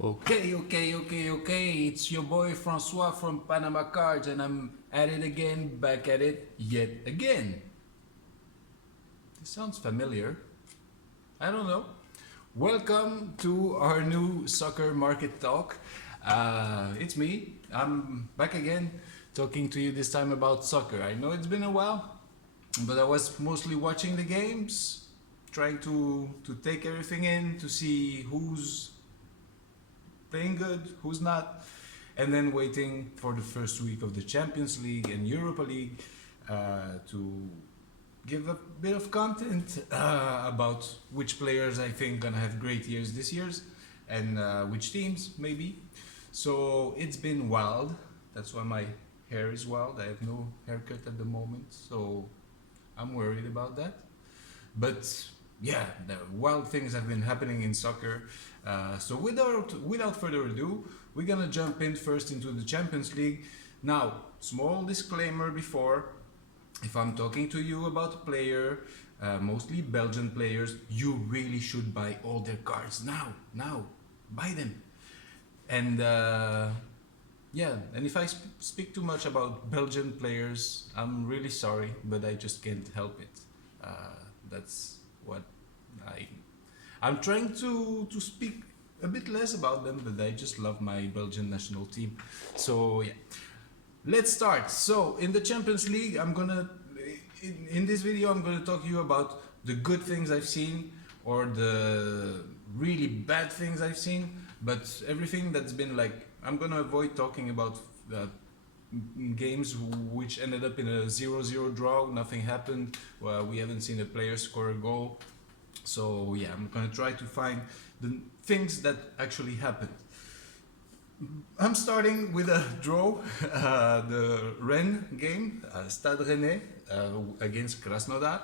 Okay. It's your boy Francois from Panama Cards, and I'm at it again, back at it yet again. This sounds familiar. I don't know. Welcome to our new soccer market talk. It's me. I'm back again, talking to you this time about soccer. I know it's been a while, but I was mostly watching the games, trying to take everything in to see who's playing good, who's not, and then waiting for the first week of the Champions League and Europa League to give a bit of content about which players I think gonna have great years this year's and which teams maybe. So it's been wild. That's why my hair is wild. I have no haircut at the moment, so I'm worried about that. But yeah, the wild things have been happening in soccer. So without further ado, we're gonna jump in first into the Champions League. Now, small disclaimer before, if I'm talking to you about a player, mostly Belgian players, you really should buy all their cards now. Buy them. And and if I speak too much about Belgian players, I'm really sorry, but I just can't help it. That's what I'm trying to speak a bit less about them, but I just love my Belgian national team. So yeah, let's start. So in the Champions League, in this video I'm gonna talk to you about the good things I've seen or the really bad things I've seen, but everything that's been like, I'm gonna avoid talking about games which ended up in a 0-0 draw, nothing happened, we haven't seen a player score a goal. So yeah, I'm gonna try to find the things that actually happened. I'm starting with a draw, the Rennes game, Stade Rennais against Krasnodar.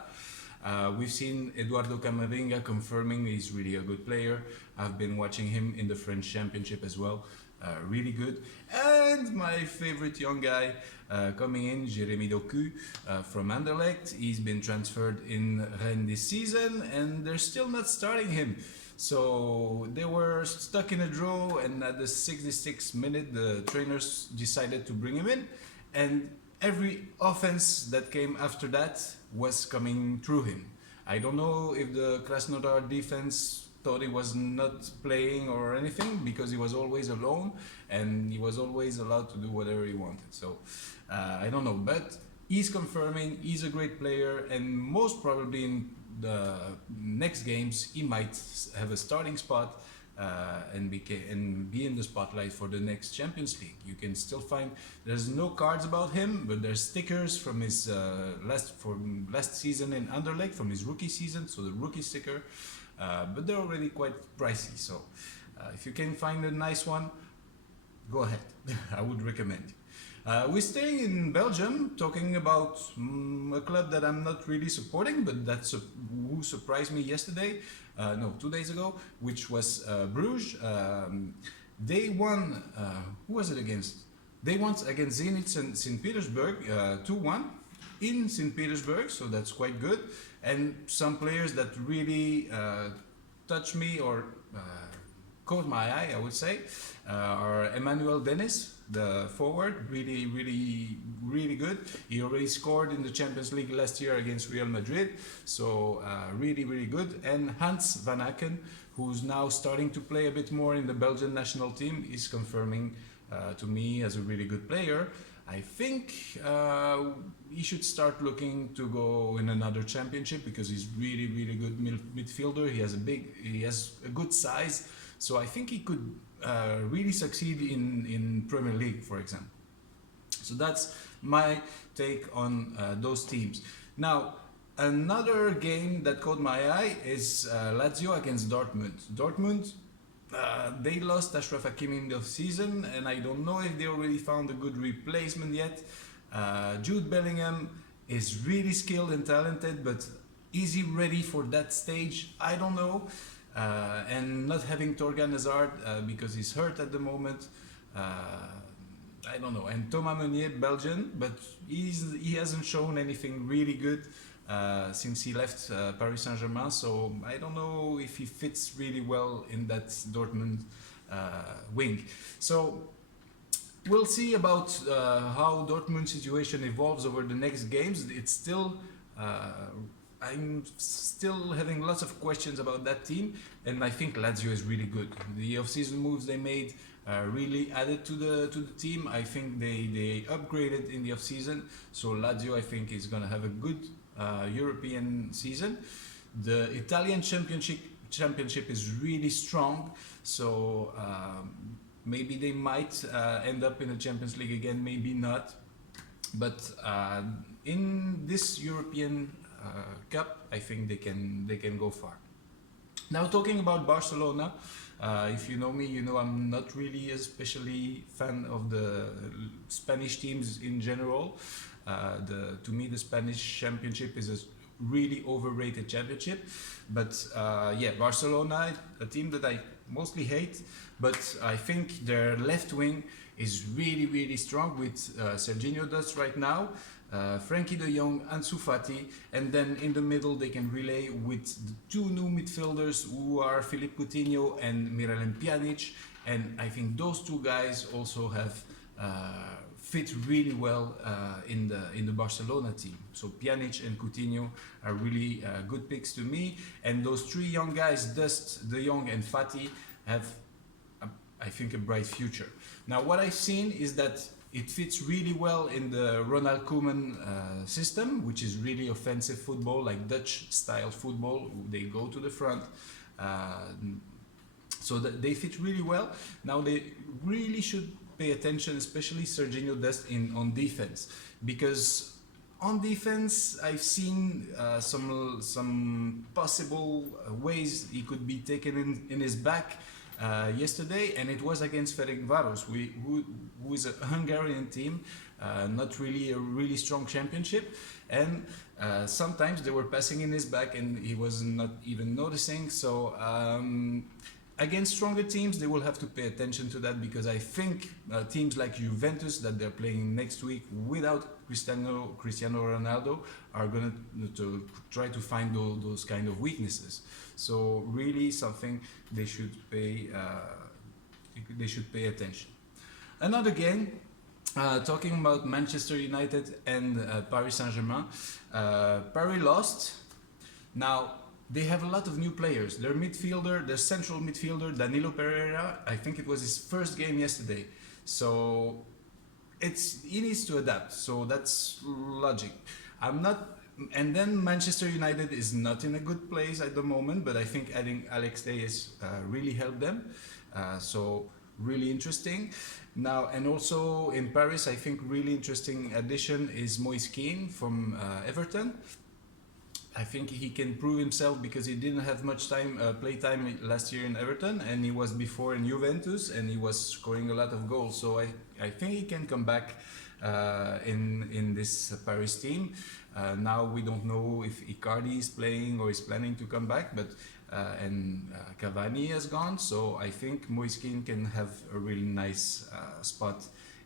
We've seen Eduardo Camavinga confirming he's really a good player. I've been watching him in the French Championship as well. Really good. And my favorite young guy coming in, Jérémy Doku from Anderlecht. He's been transferred in Rennes this season and they're still not starting him. So they were stuck in a draw, and at the 66th minute the trainers decided to bring him in, and every offense that came after that was coming through him. I don't know if the Krasnodar defense thought he was not playing or anything, because he was always alone and he was always allowed to do whatever he wanted. So I don't know, but he's confirming he's a great player, and most probably in the next games he might have a starting spot and be in the spotlight for the next Champions League. You can still find, there's no cards about him, but there's stickers from his last season in Anderlecht, from his rookie season, so the rookie sticker, but they're already quite pricey. So if you can find a nice one, go ahead. I would recommend. We're staying in Belgium, talking about a club that I'm not really supporting, but that's who surprised me yesterday, 2 days ago, which was Bruges. They won, who was it against? They won against Zenit St. Petersburg 2-1 in St. Petersburg, so that's quite good. And some players that really touched me or caught my eye, I would say, are Emmanuel Dennis, the forward, really good. He already scored in the Champions League last year against Real Madrid, so really good. And Hans van Aken, who's now starting to play a bit more in the Belgian national team, is confirming to me as a really good player. I think he should start looking to go in another championship, because he's really good midfielder. He has a good size, so I think he could really succeed in Premier League, for example. So that's my take on those teams. Now, another game that caught my eye is Lazio against Dortmund. Dortmund, they lost Ashraf Hakimi in the season, and I don't know if they already found a good replacement yet. Jude Bellingham is really skilled and talented, but is he ready for that stage? I don't know. And not having Torgan Hazard because he's hurt at the moment, I don't know. And Thomas Meunier, Belgian, but he hasn't shown anything really good since he left Paris Saint-Germain, so I don't know if he fits really well in that Dortmund wing. So we'll see about how Dortmund's situation evolves over the next games. It's still, I'm still having lots of questions about that team, and I think Lazio is really good. The off-season moves they made really added to the team. I think they upgraded in the off-season, so Lazio I think is going to have a good European season. The Italian championship is really strong, so maybe they might end up in the Champions League again, maybe not. But in this European Cup, I think they can go far. Now talking about Barcelona, if you know me, you know I'm not really especially fan of the Spanish teams in general. To me, the Spanish championship is a really overrated championship. But yeah, Barcelona, a team that I mostly hate, but I think their left wing is really strong with Serginho Dest right now, Frankie de Jong, Ansu Fati, and then in the middle they can relay with the two new midfielders who are Philippe Coutinho and Miralem Pjanic, and I think those two guys also have fit really well in the Barcelona team. So Pjanic and Coutinho are really good picks to me, and those three young guys, Dest, De Jong and Fati, have I think a bright future. Now what I've seen is that it fits really well in the Ronald Koeman system, which is really offensive football, like Dutch style football. They go to the front, so that they fit really well. Now they really should pay attention, especially Serginho Dest on defense, because on defense I've seen some possible ways he could be taken in his back yesterday, and it was against Ferencváros, who is a Hungarian team, not really a really strong championship, and sometimes they were passing in his back and he was not even noticing. So against stronger teams they will have to pay attention to that, because I think teams like Juventus that they're playing next week without Cristiano Ronaldo are going to try to find those kind of weaknesses. So really something they should pay attention. Another game, talking about Manchester United and Paris Saint-Germain. Paris lost. Now they have a lot of new players. Their central midfielder, Danilo Pereira, I think it was his first game yesterday. So he needs to adapt. So that's logic. And then Manchester United is not in a good place at the moment, but I think adding Alex Telles really helped them. So really interesting. Now, and also in Paris, I think really interesting addition is Moise Kean from Everton. I think he can prove himself because he didn't have much play time last year in Everton, and he was before in Juventus, and he was scoring a lot of goals. So I think he can come back in this Paris team. Now we don't know if Icardi is playing or is planning to come back, but Cavani has gone, so I think Moise Kean can have a really nice spot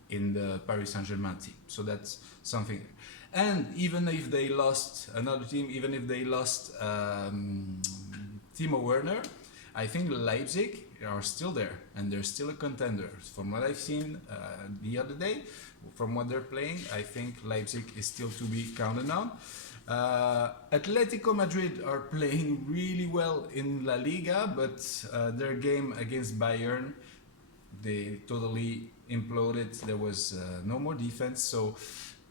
in the Paris Saint-Germain team. So that's something. And even if they lost Timo Werner, I think Leipzig are still there and they're still a contender. From what I've seen the other day, from what they're playing, I think Leipzig is still to be counted on. Atletico Madrid are playing really well in La Liga, but their game against Bayern, they totally imploded. There was no more defense, so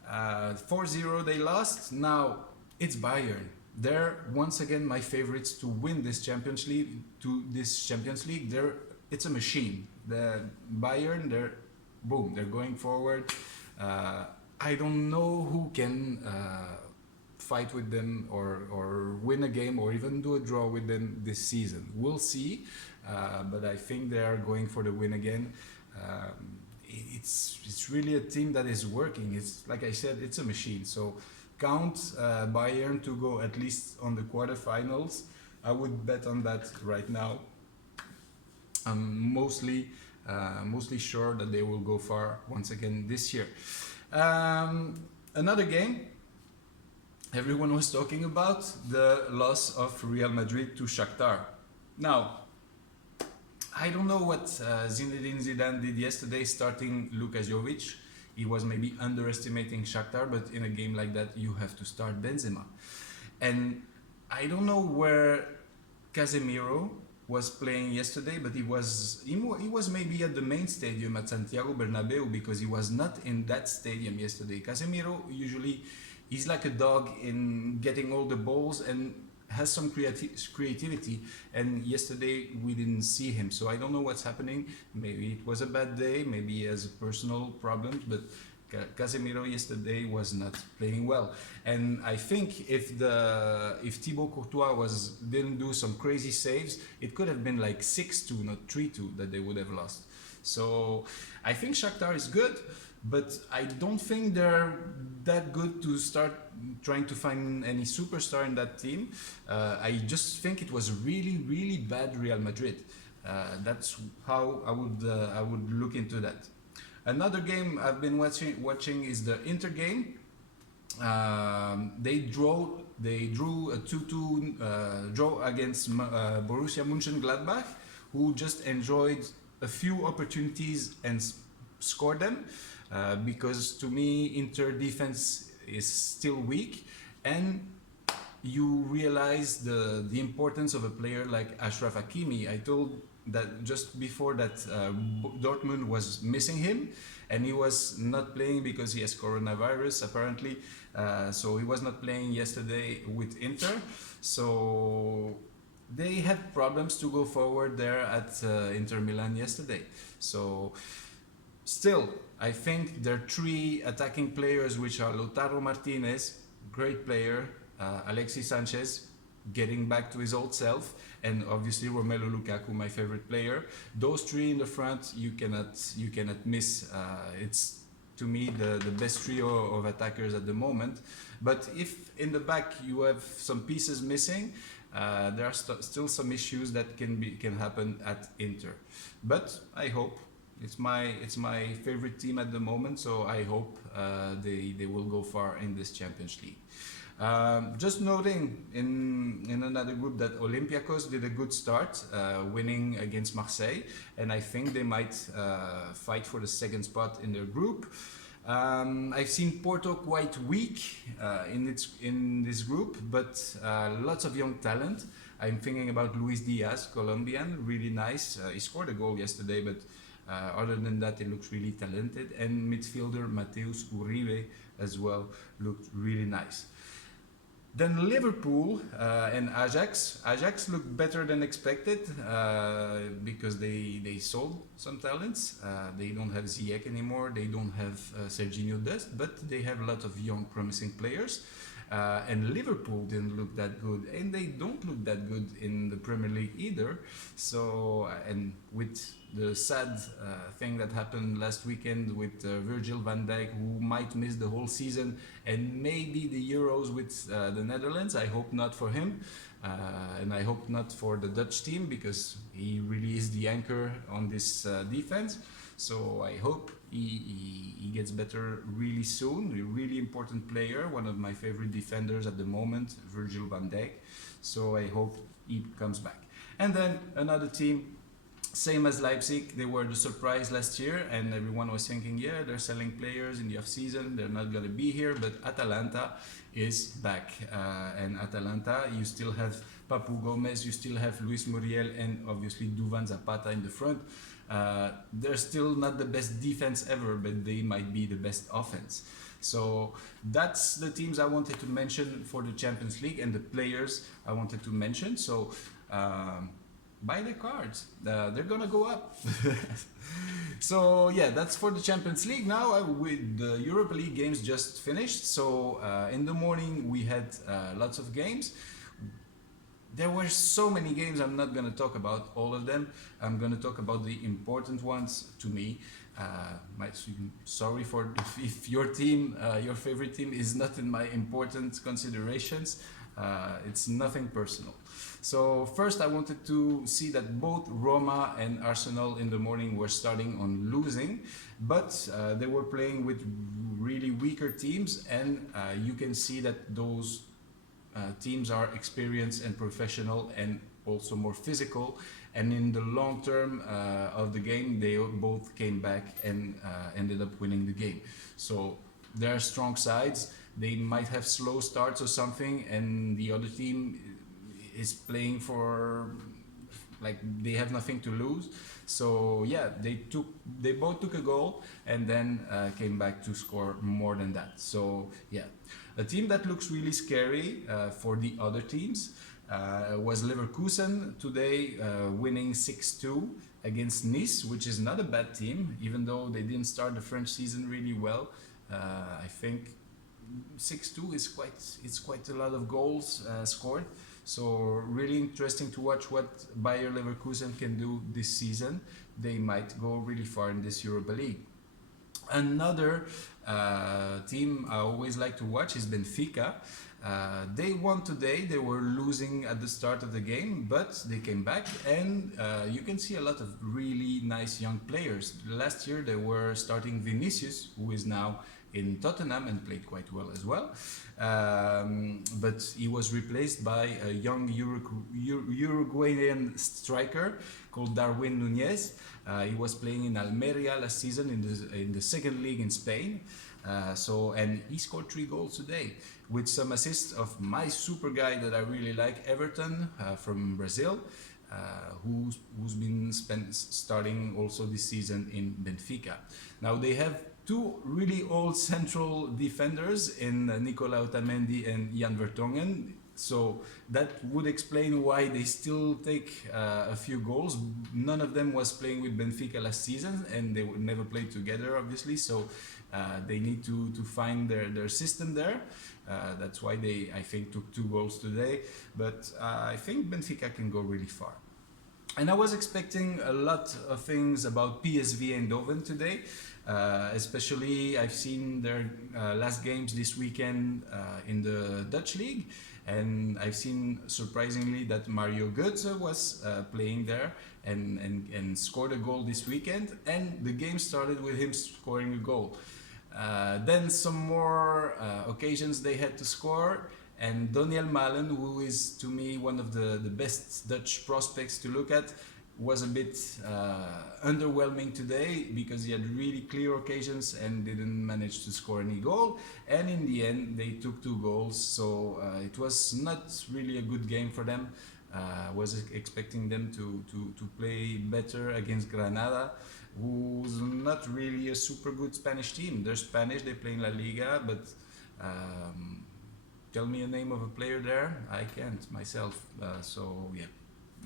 4-0 they lost. Now it's Bayern. They're once again my favorites to win this Champions League. It's a machine. The Bayern, they're going forward. I don't know who can fight with them or win a game or even do a draw with them this season. We'll see, but I think they are going for the win again. It's really a team that is working. It's like I said, it's a machine. So count Bayern to go at least on the quarterfinals. I would bet on that right now. I'm mostly sure that they will go far once again this year. Another game everyone was talking about, the loss of Real Madrid to Shakhtar. Now, I don't know what Zinedine Zidane did yesterday, starting Luka Jovic. He was maybe underestimating Shakhtar, but in a game like that, you have to start Benzema. And I don't know where Casemiro was playing yesterday, but he was maybe at the main stadium at Santiago Bernabeu, because he was not in that stadium yesterday. Casemiro usually he's like a dog in getting all the balls and has some creativity, and yesterday we didn't see him, so I don't know what's happening. Maybe it was a bad day, maybe he has personal problems, but Casemiro yesterday was not playing well. And I think if Thibaut Courtois didn't do some crazy saves, it could have been like 6-2, not 3-2, that they would have lost. So I think Shakhtar is good, but I don't think they're that good to start trying to find any superstar in that team. I just think it was really, really bad Real Madrid. That's how I would look into that. Another game I've been watching is the Inter game. They drew a 2-2 draw against Borussia Mönchengladbach, who just enjoyed a few opportunities and scored them. Because to me, Inter defense is still weak, and you realize the importance of a player like Achraf Hakimi. I told that just before that Dortmund was missing him, and he was not playing because he has coronavirus apparently, so he was not playing yesterday with Inter. So they had problems to go forward there at Inter Milan yesterday. So still, I think there are three attacking players, which are Lautaro Martinez, great player, Alexis Sanchez, getting back to his old self, and obviously Romelu Lukaku, my favorite player. Those three in the front, you cannot miss. It's to me the best trio of attackers at the moment. But if in the back you have some pieces missing, there are still some issues that can happen at Inter. But I hope. It's my favorite team at the moment, so I hope they will go far in this Champions League. Just noting in another group that Olympiacos did a good start, winning against Marseille, and I think they might fight for the second spot in their group. I've seen Porto quite weak in this group, but lots of young talent. I'm thinking about Luis Diaz, Colombian, really nice. He scored a goal yesterday, but other than that, he looks really talented. And midfielder Mateus Uribe as well looked really nice. Then Liverpool and Ajax. Ajax looked better than expected because they sold some talents. They don't have Ziyech anymore. They don't have Serginho Dest, but they have a lot of young, promising players. And Liverpool didn't look that good, and they don't look that good in the Premier League either. So, and with the sad thing that happened last weekend with Virgil van Dijk, who might miss the whole season and maybe the Euros with the Netherlands. I hope not for him, and I hope not for the Dutch team, because he really is the anchor on this defense. So I hope he gets better really soon. A really important player, one of my favorite defenders at the moment, Virgil van Dijk. So I hope he comes back. And then another team, same as Leipzig, they were the surprise last year, and everyone was thinking, yeah, they're selling players in the off-season, they're not going to be here, but Atalanta is back. And Atalanta, you still have Papu Gomez, you still have Luis Muriel, and obviously Duvan Zapata in the front. They're still not the best defense ever, but they might be the best offense. So that's the teams I wanted to mention for the Champions League, and the players I wanted to mention. So buy the cards, they're gonna go up. So yeah, that's for the Champions League. Now with the Europa League games just finished, so in the morning we had lots of games. There were so many games, I'm not going to talk about all of them. I'm going to talk about the important ones to me. Sorry for if your team, your favorite team is not in my important considerations. It's nothing personal. So first I wanted to see that both Roma and Arsenal in the morning were starting on losing, but they were playing with really weaker teams, and you can see that those teams are experienced and professional and also more physical, and in the long term of the game they both came back and ended up winning the game. So there are strong sides. They might have slow starts or something, and the other team is playing for, like, they have nothing to lose. So yeah, they both took a goal and then came back to score more than that. So yeah, a team that looks really scary for the other teams was Leverkusen today, winning 6-2 against Nice, which is not a bad team, even though they didn't start the French season really well. I think 6-2 is quite a lot of goals scored. So really interesting to watch what Bayer Leverkusen can do this season. They might go really far in this Europa League. Another team I always like to watch is Benfica. They won today. They were losing at the start of the game, but they came back, and you can see a lot of really nice young players. Last year they were starting Vinicius, who is now in Tottenham and played quite well as well, but he was replaced by a young Uruguayan striker called Darwin Nunez. He was playing in Almeria last season in the second league in Spain, and he scored 3 goals today with some assists of my super guy that I really like, Everton, from Brazil, who's been starting also this season in Benfica. Now they have 2 really old central defenders in Nicola Otamendi and Jan Vertonghen. So that would explain why they still take a few goals. None of them was playing with Benfica last season, and they would never play together, obviously. So they need to find their system there. That's why they, I think, took 2 goals today. But I think Benfica can go really far. And I was expecting a lot of things about PSV Eindhoven today. Especially I've seen their last games this weekend in the Dutch league, and I've seen surprisingly that Mario Götze was playing there and scored a goal this weekend, and the game started with him scoring a goal. Then some more occasions they had to score, and Daniel Malen, who is to me one of the best Dutch prospects to look at, was a bit underwhelming today because he had really clear occasions and didn't manage to score any goal, and in the end they took 2 goals, so it was not really a good game for them. I was expecting them to play better against Granada, who's not really a super good Spanish team. They're Spanish, they play in La Liga, but tell me a name of a player there, I can't myself, so yeah.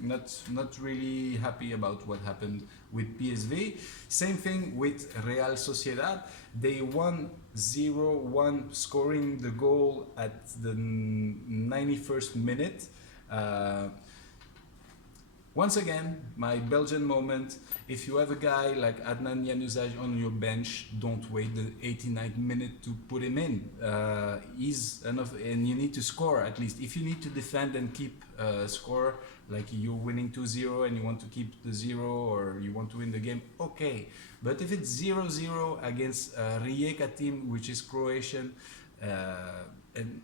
Not really happy about what happened with PSV. Same thing with Real Sociedad. They won 0-1, scoring the goal at the 91st minute. Once again, my Belgian moment. If you have a guy like Adnan Januzaj on your bench, don't wait the 89th minute to put him in. He's enough, and you need to score at least. If you need to defend and keep score, like you're winning 2-0 and you want to keep the 0, or you want to win the game, okay. But if it's 0-0 against Rijeka team, which is Croatian, and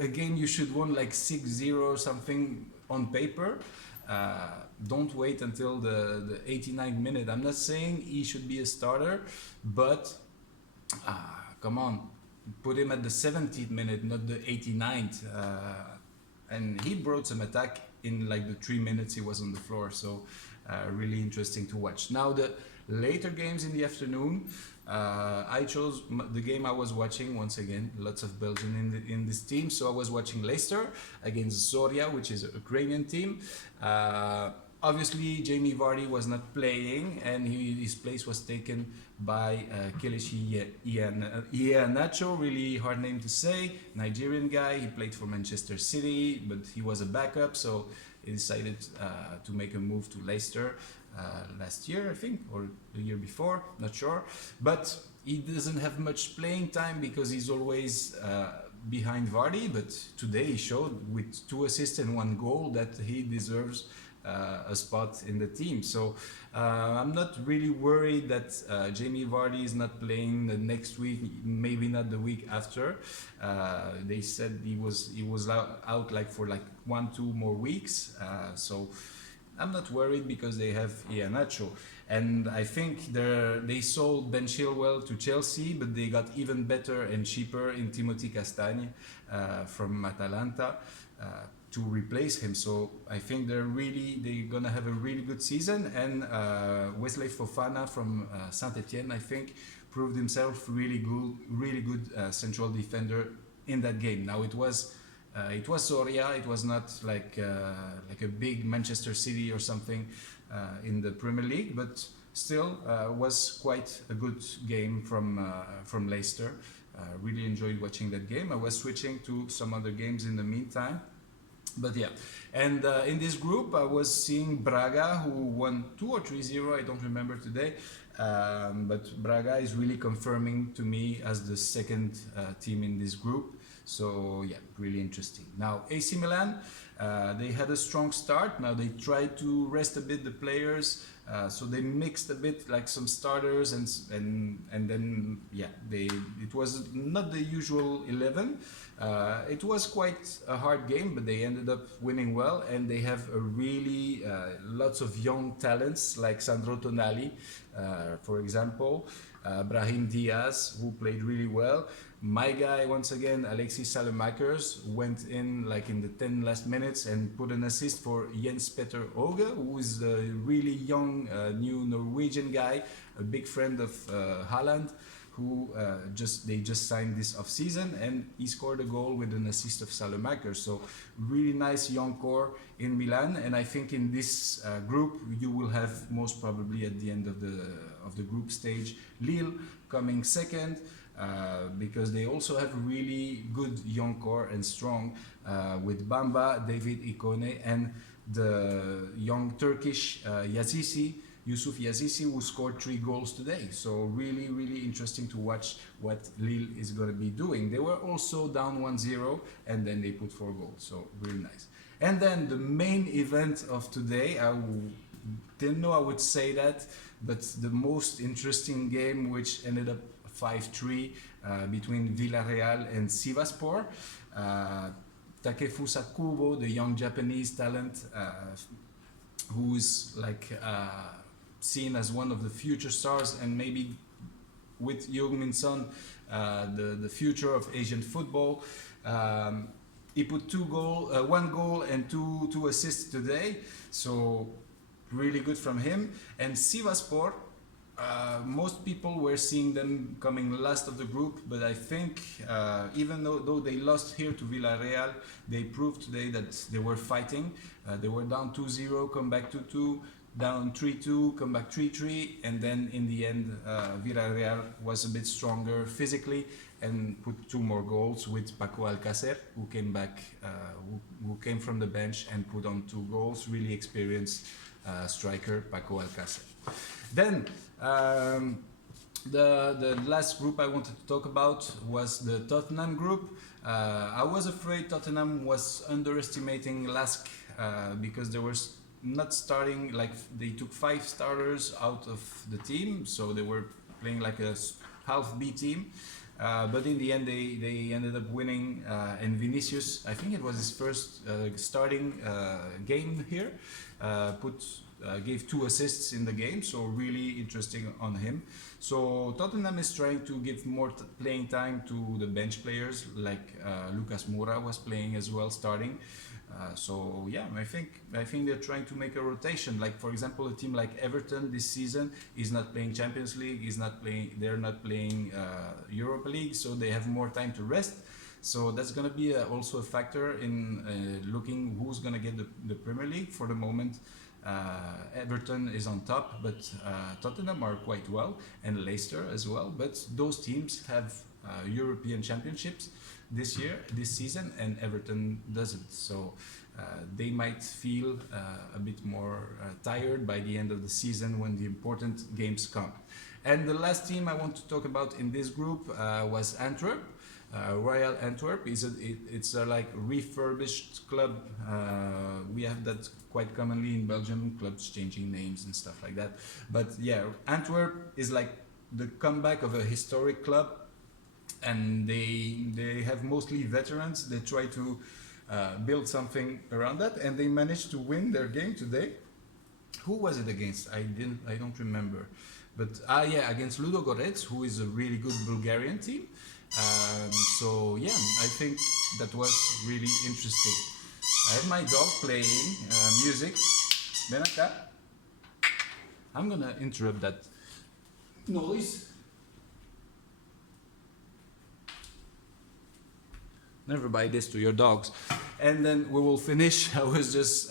a game you should win like 6-0 or something on paper, don't wait until the 89th minute. I'm not saying he should be a starter, but come on, put him at the 70th minute, not the 89th. And he brought some attack in like the 3 minutes he was on the floor, so really interesting to watch. Now the later games in the afternoon, I chose the game I was watching. Once again, lots of Belgian in this team, so I was watching Leicester against Zoria, which is a Ukrainian team. Obviously Jamie Vardy was not playing, and his place was taken by Kelechi Iheanacho, really hard name to say, Nigerian guy. He played for Manchester City, but he was a backup, so he decided to make a move to Leicester last year, I think, or the year before, not sure. But he doesn't have much playing time because he's always behind Vardy, but today he showed with 2 assists and 1 goal that he deserves a spot in the team. So I'm not really worried that Jamie Vardy is not playing the next week, maybe not the week after. They said he was out like for like 1-2 more weeks. So I'm not worried because they have Iheanacho. And I think they sold Ben Chilwell to Chelsea, but they got even better and cheaper in Timothy Castagne from Atalanta to replace him. So I think they're gonna have a really good season. And Wesley Fofana from Saint-Etienne, I think, proved himself really good central defender in that game. Now it was Soria. It was not like a big Manchester City or something in the Premier League, but still was quite a good game from Leicester. Really enjoyed watching that game. I was switching to some other games in the meantime. But yeah, and in this group I was seeing Braga, who won 2 or 3-0, I don't remember today. But Braga is really confirming to me as the second team in this group. So yeah, really interesting. Now AC Milan, they had a strong start. Now they tried to rest a bit the players, so they mixed a bit like some starters and then yeah, it was not the usual 11. It was quite a hard game, but they ended up winning well, and they have a really lots of young talents like Sandro Tonali, for example, Brahim Diaz, who played really well. My guy, once again, Alexis Salemakers, went in like in the 10 last minutes and put an assist for Jens Petter Oge, who is a really young new Norwegian guy, a big friend of Haaland, who they just signed this off season, and he scored a goal with an assist of Salemakers. So really nice young core in Milan, and I think in this group you will have most probably at the end of the group stage Lille coming second. Because they also have really good young core and strong with Bamba, David Ikone, and the young Turkish Yusuf Yazisi, who scored 3 goals today. So really, really interesting to watch what Lille is going to be doing. They were also down 1-0 and then they put 4 goals. So really nice. And then the main event of today, I didn't know I would say that, but the most interesting game, which ended up 5-3 between Villarreal and Sivasspor. Takefusa Kubo, the young Japanese talent, who's like seen as one of the future stars, and maybe with Heung-min Son, the future of Asian football. He put 1 goal and two assists today, so really good from him. And Sivasspor, most people were seeing them coming last of the group, but I think even though they lost here to Villarreal, they proved today that they were fighting. They were down 2-0, come back 2-2, down 3-2, come back 3-3, and then in the end Villarreal was a bit stronger physically and put 2 more goals with Paco Alcacer, who came back, who came from the bench and put on 2 goals. Really experienced striker Paco Alcacer. Then the last group I wanted to talk about was the Tottenham group. I was afraid Tottenham was underestimating Lask because they were not starting, like they took 5 starters out of the team, so they were playing like a half B team. But in the end they ended up winning, and Vinicius, I think it was his first starting game here, gave 2 assists in the game, so really interesting on him. So Tottenham is trying to give more playing time to the bench players, like Lucas Moura was playing as well, starting. So yeah, I think they're trying to make a rotation. Like for example, a team like Everton this season is not playing Champions League, they're not playing Europa League, so they have more time to rest. So that's going to be also a factor in looking who's going to get the Premier League. For the moment, Everton is on top, but Tottenham are quite well, and Leicester as well. But those teams have European championships this season, and Everton doesn't. So they might feel a bit more tired by the end of the season when the important games come. And the last team I want to talk about in this group was Antwerp. Royal Antwerp. It's a like refurbished club. We have that quite commonly in Belgium, clubs changing names and stuff like that. But yeah, Antwerp is like the comeback of a historic club, and they have mostly veterans. They try to build something around that, and they managed to win their game today. Who was it against? I don't remember. But yeah, against Ludogorets, who is a really good Bulgarian team. So yeah, I think that was really interesting. I have my dog playing music. Panenka. I'm gonna interrupt that noise. Never buy this to your dogs. And then we will finish. I was just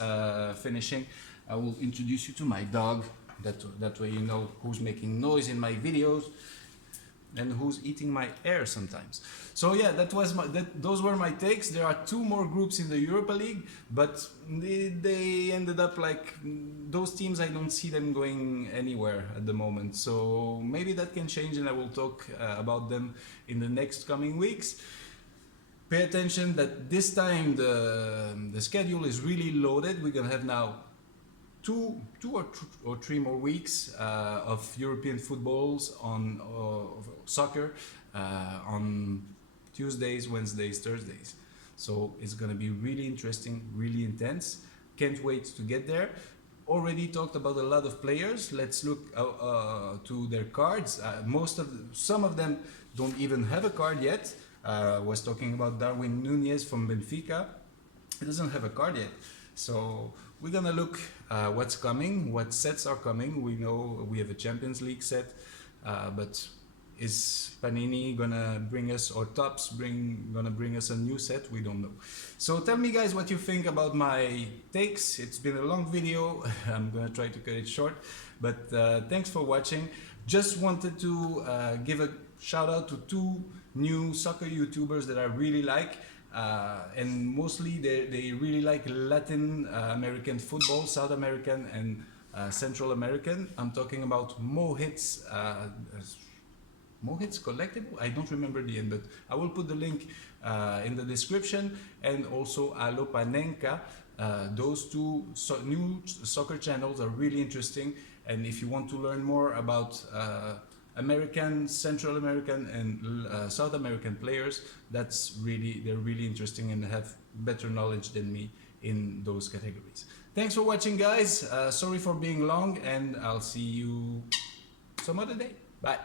finishing. I will introduce you to my dog. That way you know who's making noise in my videos and who's eating my air sometimes. So yeah, those were my takes. There are 2 more groups in the Europa League, but they ended up like those teams. I don't see them going anywhere at the moment. So maybe that can change, and I will talk about them in the next coming weeks. Pay attention that this time the schedule is really loaded. We're gonna have now two or three more weeks of European footballs on soccer on Tuesdays, Wednesdays, Thursdays. So it's gonna be really interesting, really intense. Can't wait to get there. Already talked about a lot of players. Let's look to their cards. Some of them don't even have a card yet. Was talking about Darwin Nunez from Benfica. He doesn't have a card yet. So we're gonna look what's coming, what sets are coming. We know we have a Champions League set, but is Panini gonna bring us, or Topps gonna bring us a new set? We don't know. So tell me guys what you think about my takes. It's been a long video. I'm gonna try to cut it short, but thanks for watching. Just wanted to give a shout out to 2 new soccer YouTubers that I really like. And mostly they really like Latin American football, South American and Central American. I'm talking about Mohit's Collectible. I don't remember the end, but I will put the link in the description, and also Alo Panenka. Those 2 new soccer channels are really interesting, and if you want to learn more about American, Central American and South American players, they're really interesting and have better knowledge than me in those categories. Thanks for watching guys. Sorry for being long, and I'll see you some other day. Bye.